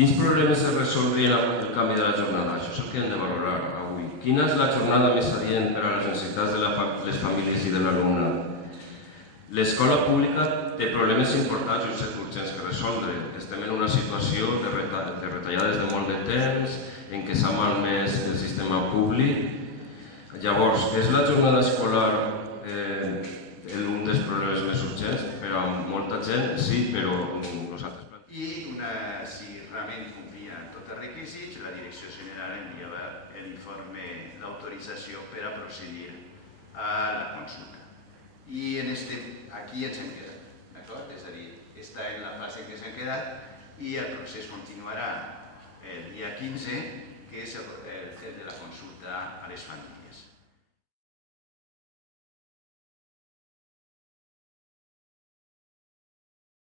Quins problemes es resoldrien amb el canvi de la jornada? Això és el que hem de valorar avui. Quina és la jornada més adient per a les necessitats de les famílies i de l'alumnat? L'escola pública té problemes importants i urgents que resoldre. Estem en una situació de retallades de molt de temps, en què s'ha malmès el sistema públic. Llavors, és la jornada escolar un dels problemes més urgents? Per a molta gent, sí, però nosaltres... I si realment complia tots els requisits, la Direcció General enviava l'informe d'autorització per a procedir a la consulta. I aquí ens hem quedat, d'acord? És a dir, està en la fase en què s'hem quedat i el procés continuarà el dia 15, que és el fet de la consulta a les famílies.